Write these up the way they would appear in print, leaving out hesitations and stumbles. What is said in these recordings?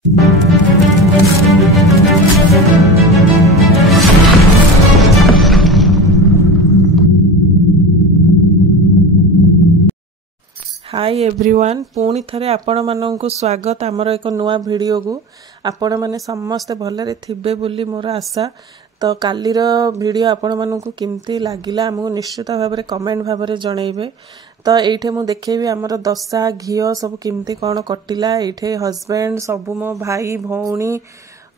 Hi everyone, पुणी थरे आपण माननकु स्वागत आमर एक नुआ वीडियो को। आपण माने समस्त भलरे थिबे बोली मोर आशा। तो कालीर वीडियो आपण माननकु किमती लागिला हमहु निश्चित भाव में कमेंट भाव में जनइबे। तो एठे मु देखेबी आमर दशा घियो सब किमती कौन कटिला। एठे हस्बैंड सब मो भाई भौणी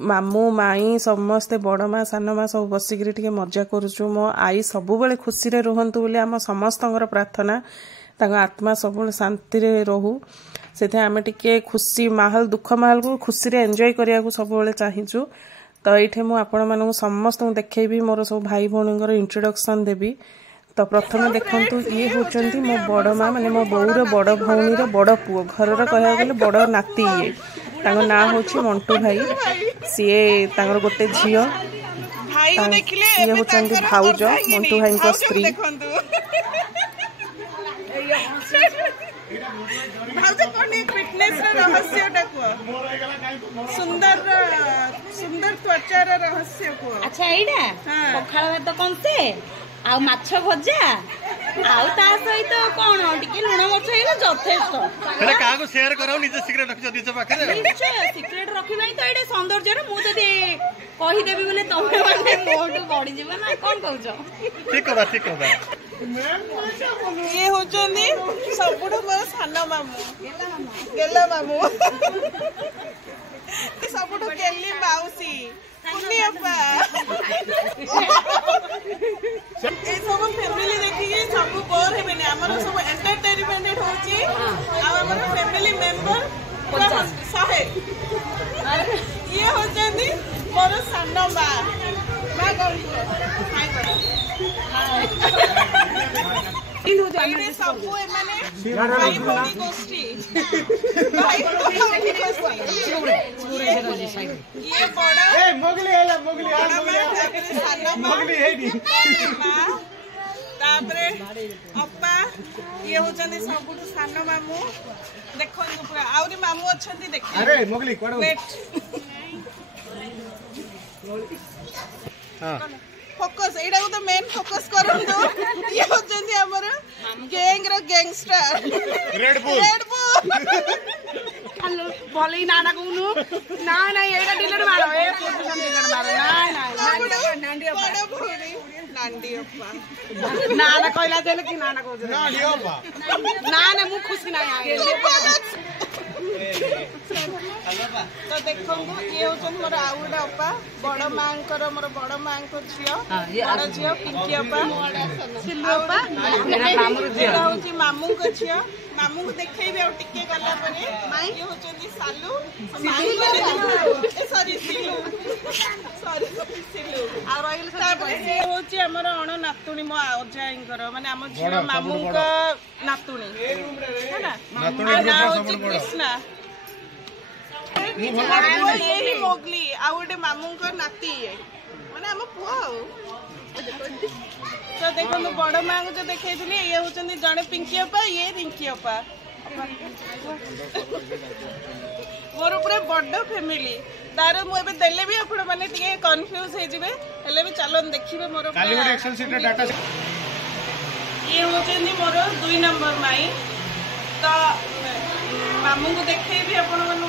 मामू माई समस्ते बड़ माँ सान माँ सब बसिक मजा करुचु। मो आई सब बेले खुशी रे रुहंतु बोली आम समस्तंकर प्रार्थना, तांका आत्मा सब शांति रे रहू। से आम टिके खुशी माहौल दुख माहौल को खुशी रे एंजॉय करिया को सब बेले चाहिचु। तो ये मुझे आपण मानक समस्त देखेबी मोर सब भाई भौणींकर इंट्रोडक्शन देवी। तो प्रथम देखंतु ये होचंती मो बड़ माँ माने मो बोउर बड़ भौणीर बड़ पुओ, घरर कहया गले बड़ नाती। ये तांको ना होची मंटू भाई, सीए तांकर गोटे झियो। ये होचंती भाउज मंटू भाई को स्त्री। सुंदर सुंदर त्वचार रहस्य को। अच्छा एइडा पखाळ भात कंसे आ माछ भजा आउ ता सहित कोन टिके लुण मछ हेला जथेष्ट। हेले का को शेयर कराउ निजे सिक्रेट रखि दिस पाखरे। निश्चय सिक्रेट रखिबाई तो एडे सौंदर्य रे मु जदी कहि देबी बोले तमे माने मोटू बढी जीवन ना कोन कहउछ। ठीक बा ठीक बा। ये होचनी सबुठो मोर सान मामू गेला मामू सबुठो गेली माउसी कुनी अपा। ए सब फैमिली देखि सब बोर हेबेनी, हमर सब एंटरटेनमेंट होची। आ हमर फैमिली मेंबर 100। ये होचनी मोर सान मा मा हाय सब भाई भौणी गोष्ठी भाई भौणी गोष्ठी। ये बड़ा मोगली हैला मोगली तापरे अप्पा ये होचंदी सबुठ सान मामू। देखो पूरा आउरी मामू अछंती देखि। अरे मोगली कोडो हां फोकस एडा को तो मेन फोकस करंतो। ये होचंदी हमर गैंग रो गैंगस्टर रेड बुल हेलो बोली नाना कोनु ना ना एडा डिलीट मारो ए पोजीशन डिलीट मारो ना नांडी अप्पा नांडी अप्पा नाना कहला देले कि नाना को नांडी अप्पा ना ना मु खुशी ना आए। तो देखो ये होचन मोर आउडा अप्पा बड़ मांकर मोर बड़ मांको झियो बड़ झियो पिंकी अप्पा सिल्लू अप्पा मामू झियो होची मामू को झियो। मामू को देखैबे आ टिके गला परे ये होचंदी सालू सॉरी सिल्लू सॉरी सिल्लू आ रहिल तापर से होची हमर अण नातुणी मो अजाईंकर माने हम झियो मामू को नातुणी है ना। नातुणी होची कृष्णा यही मोगली आ गोटे मामू को नाती माने हम पुआ। तो देखो बड़ माँ को जो देखी ये होचंदी जड़े पिंकी अपा ये रिंकी अपा। मोर पूरा बड़ फैमिली तार मुझे देले भी आपण माने टिके कंफ्यूज हे जिवे हेले भी चलन देखिबे मोर काली गोटे एक्सेल शीट रे डाटा। ये होचंदी मोर 2 नंबर माई। तो मामू को देखै भी आपण मानू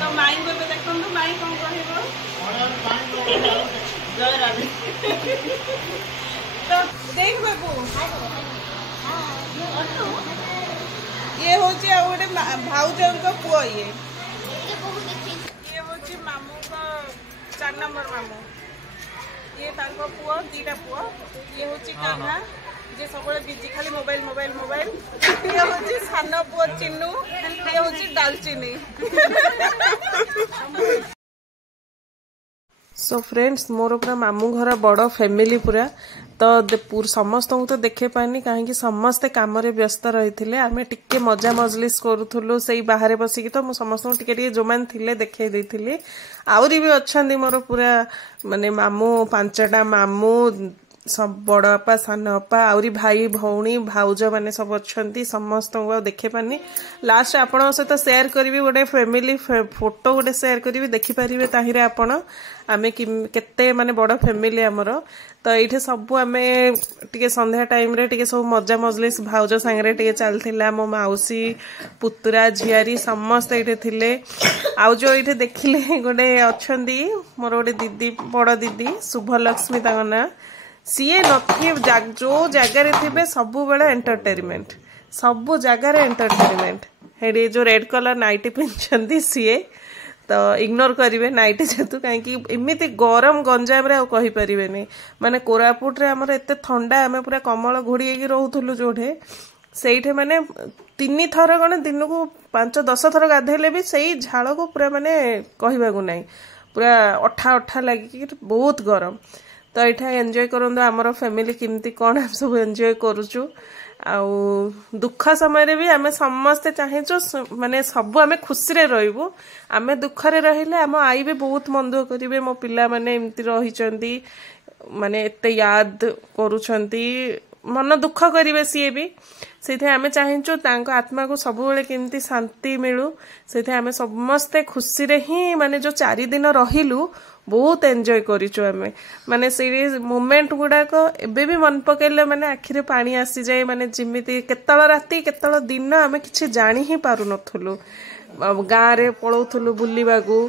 तो माई को देखंतु माई कोन कहबो तो देख बाबू ये होची आ गोटे भाउजन को पुओ। ये होची मामू का 4 नंबर मामू। ये तांको पुओ 2टा पुओ। ये होची कान्हा जे सबले बिजी खाली मोबाइल मोबाइल मोबाइल। ये होची सान पुओ चिन्नू। ये होची दालचीनी। सो फ्रेंड्स मोर पूरा मामू घर बड़ फैमिली पूरा। तो समस्त तो देखे पानी कहीं समस्ते कम व्यस्त रही आम टिके मजा मजलिस करूँ से बाहर बसिकी। तो समस्त टिके जो मैंने थिले देखे देती। आहरी भी अच्छा मोर पूरा माने मामू 5टा मामू सब बड़ बापा सान बापा आउरी भाई भौणी भाउज माने सब अच्छी समस्त देखे पानी लास्ट आपण सहित शेयर करी गोटे फैमिली फोटो गोटे शेयर करी देखिपारे ताहिरे आपण आमे केते माने बड़ फैमिली आमर तो ये सब आम टे संध्या टाइम रे टे सब मजा मजलिस भाउज सांगे टे चलता मो मौसी पुतुरा झियारी समस्त ये थिले आउ जो ये देखिले गोटे अच्छा मोर गोटे दीदी बड़ दीदी शुभलक्ष्मी ता ना सीए जो जगार थे सब बेले एंटरटेनमेंट सबु जगार एंटरटेनमेंट हेडी जो रेड कलर नाइटी पिंधि सीए तो इग्नोर करेंगे नाइटी जेतु कहीं इमिति गरम गंजाम रे कही परिबेनी माने कोरापुट रे हमर एते ठंडा आमे पूरा कमल घोड़ी रोथुलु जोठे सेठे माने 3 थर गने दिन को 5-10 थर गाधेले भी सही झाड़ को पूरा माने कहबा को नहीं पूरा अठा अठा लगी बहुत गरम तो यहाँ एंजॉय करंदो हमर फैमिली किमती कौन हम सब एंजॉय करूचु आउ दुख समय भी आमे समस्ते चाहेचु माने सब आमे खुशी रे रहइबु आमे दुख रे रहिले आम आई भी बहुत मन दुख करिवे मो पिला माने एमती रहिचंती माने एते याद करूछंती मन दुख करिवे सीए भी से आमे चाहेचु तांको आत्मा को सब बेले केमती शांति मिलू से आमे समस्ते खुशी रे ही माने जो 4 दिन रहिलु बहुत एंजॉय करिचु आमे माने से मोमेंट गुडाक एबे भी मन पकेले माने आखिरे पानी आसी जाए माने जिमिति केतळ राती केतळ दिन आमे किछि जानि ही पारु नथुलु गाँ रे पळौथुलु बुलिबागु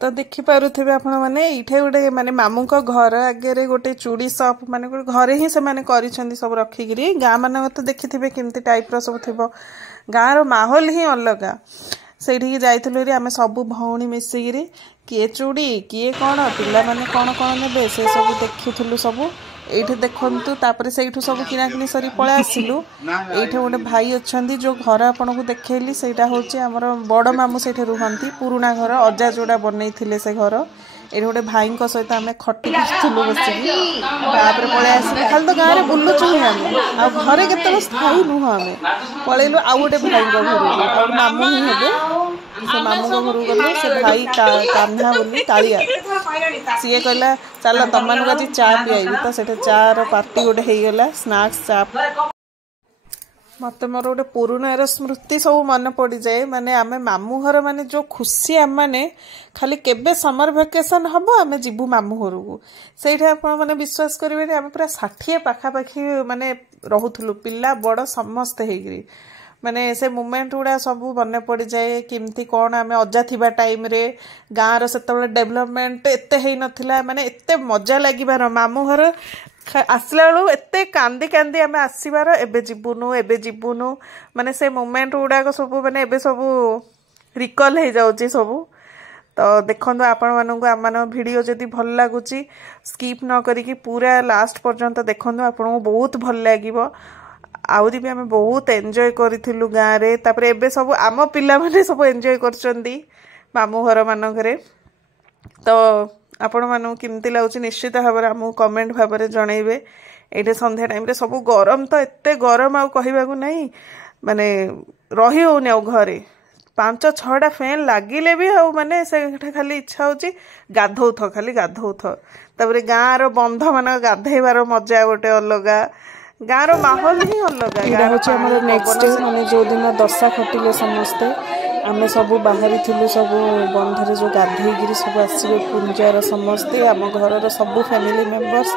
तो देखिपे आपण मैंने ये गोटे माने मामू को घर आगे गोटे चूड़ी सप माने घरे ही से माने करिसेंती सब रखिकी गाँ मान तो देखिथे केमती टाइप सब थी गाँव माहौल ही अलग से जाइलु आम सब भौणी मिसिकी किए चूड़ी किए कौन पिला माने कौन कौन ने से सब देखुलु सब ये देखु तापर से सब किनाकिनी सरी पलै आसिलु ये गोटे भाई अच्छा जो घर आपन को देखली से हूँ आमर बड़ मामू से रुहती पुराणा घर अजा जोड़ा बनई से घर ये गोटे भाई सहित आम खटी खींचुलु बसिकी तापर पलै आसिलु खाली तो गाँव में बुलुचु ही आम घरे के स्थायी नुह आम पलैलु आउ गोटे भाई घर मामू ही हे से मामू घर गलु से भाई कान्हा बोली कालिया सी कहला चल तुम मानक आज चा पियाबी तो से चार पार्टी गोटे हो गला स्नाक्स चा मत मोर गोटे पुराण स्मृति सब मन पड़ जाए माने आमे मामू घर माने जो खुशी आम मैंने खाली केबे समर वेकेशन हम आमे जीवु मामू घर को से मैंने विश्वास करेंगे आम पूरा 60 पाखापाखि माने रोलु पिला बड़ समस्ते होगी माने से मोमेंट गुड़ा सब मन पड़ जाए किमती कौन आम अजा थिबा टाइम रे गाँव से डेवलपमेंट एते ही नथिला माने एते मजा लागिबार मामू घर आसला बेलू एत कांदी कांदी आम आसबार एबे जीवुनु माने से मोमेंट गुड़ाक सब माने एबे सब रिकल हो जाउची सब तो देखो आपण मानक आम भिडियो जदि भल लगुच स्किप न करिकी पूरा लास्ट पर्यंत देखो आपको बहुत भल लगे आउरी भी आम बहुत एंजॉय करूँ गाँव में तापर एबे सब आम पिला माने सब एंजॉय करचंदी मामू घर मानकरे तो आपण मानू केमती लगुच निश्चित भाव में आमको कमेंट भाव में जनइबे ये संध्या टाइम रे सब गरम तो एते गरम आउ कहबाकू नहीं माने रही होनी आ घरे 5-6टा फैन लगिले भी आउ माने से खाली इच्छा होची गाधौथ खाली गाधौथ तापर गाँव रो बंध मान गाधेबार मजा गोटे अलग गाँव रो माहौल ही अलग एटा होची हमर नेक्स्ट डे माने जो दिन दशा खटिले समस्ते आमे सब बाहरी थिलु सब बंधरे जो गाधेगिरी सब आसबे पुंजार समस्ते आम घर सब फैमिली मेंबर्स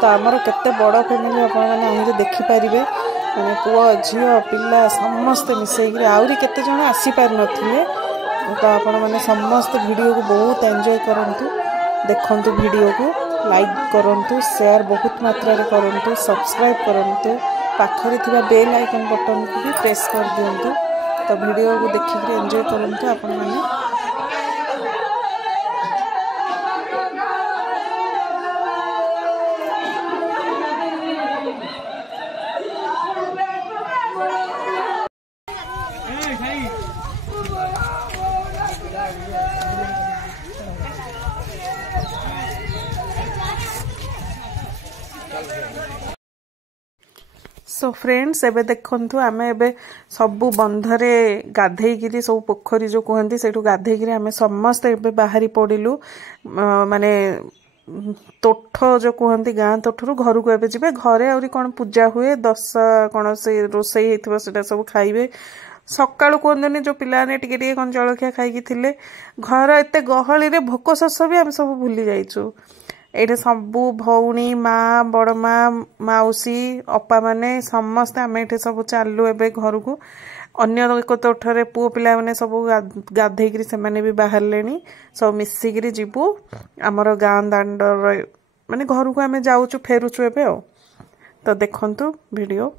तो आमर केते बड़ फैमिली आपण माने आमे देखि पारिबे माने पुओ झियो पिला समस्ते मिसेगी आउरी केते जण आसी पार नथिले तो आपण माने समस्त वीडियो को बहुत एंजॉय करंतु देखंतु वीडियो को लाइक करंतु शेयर बहुत मात्रा रे करंतु सब्सक्राइब करंतु पाखरे थिबा बेल आइकन बटन को भी प्रेस कर दियंतु तो वीडियो को देखिक एंजॉय करंतु आपण माने सो फ्रेंड्स एबे देखंतु आमे एबे सबु बंधरे गाधेगिरी सब पोखरी जो कहंती सेठु गाधेगिरी आमे समस्त एबे बाहरी पड़िलु माने तोठ जो कहंती गाँ तोठरू घर को एबे जिबे घरे आउरी कोन पूजा हुए दशा कोन से रोसई हेतिबो सेटा सब खाइबे सकाळु कहंतनी जो पिलाने टिके टिके कोन जलखिया खाइकी थिले घर एते गहली रे भोक शोष भी आमे सब भूली जाइछु ये सबू भौणी माँ बड़ माँ मौसी अपा माने समस्त आम ये सब चलु ए घर को अन्य एक तोठरे पुओ पिला माने सब गाधेकरी से माने भी बाहर लेनी सब मिसिकी जीवु आमर गाँ दांड माने घर को आम जाऊँ फेरुचु एबे तो देखंतु वीडियो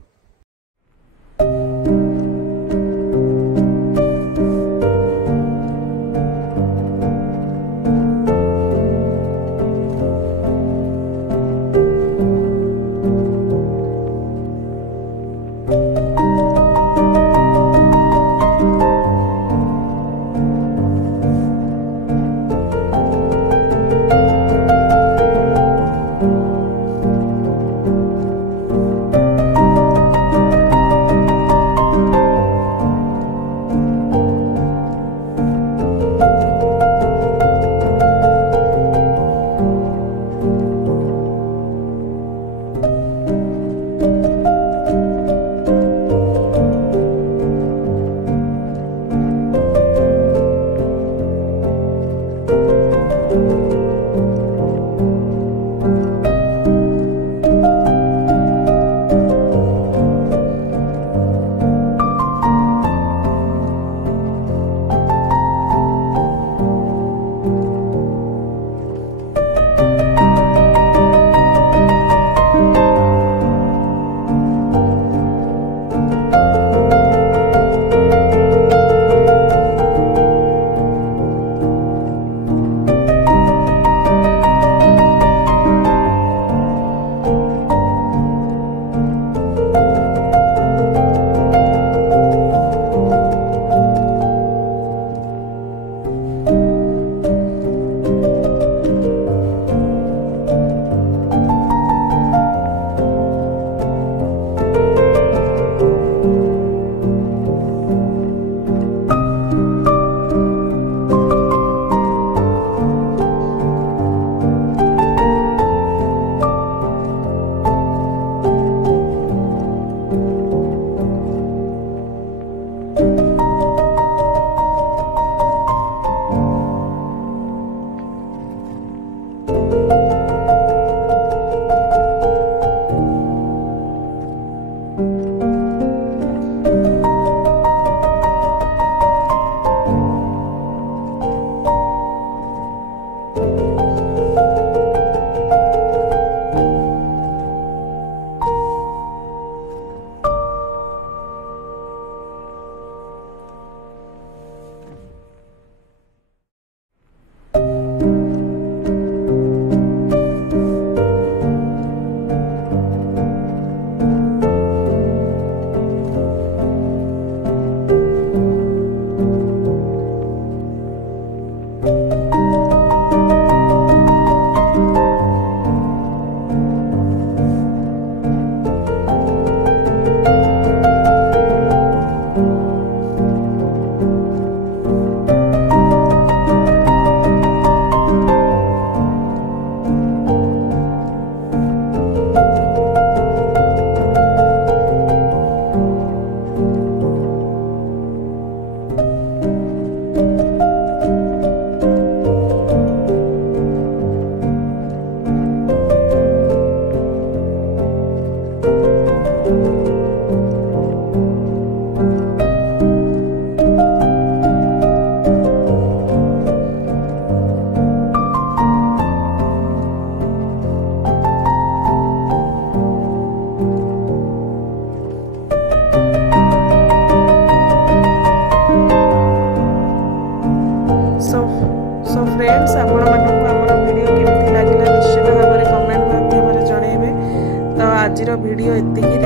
फ्रेंड्स आपण मानक हमर वीडियो केमती लागिला निश्चित भाव में कमेंट माध्यम रे जणैबे। तो आजिर वीडियो एतिकी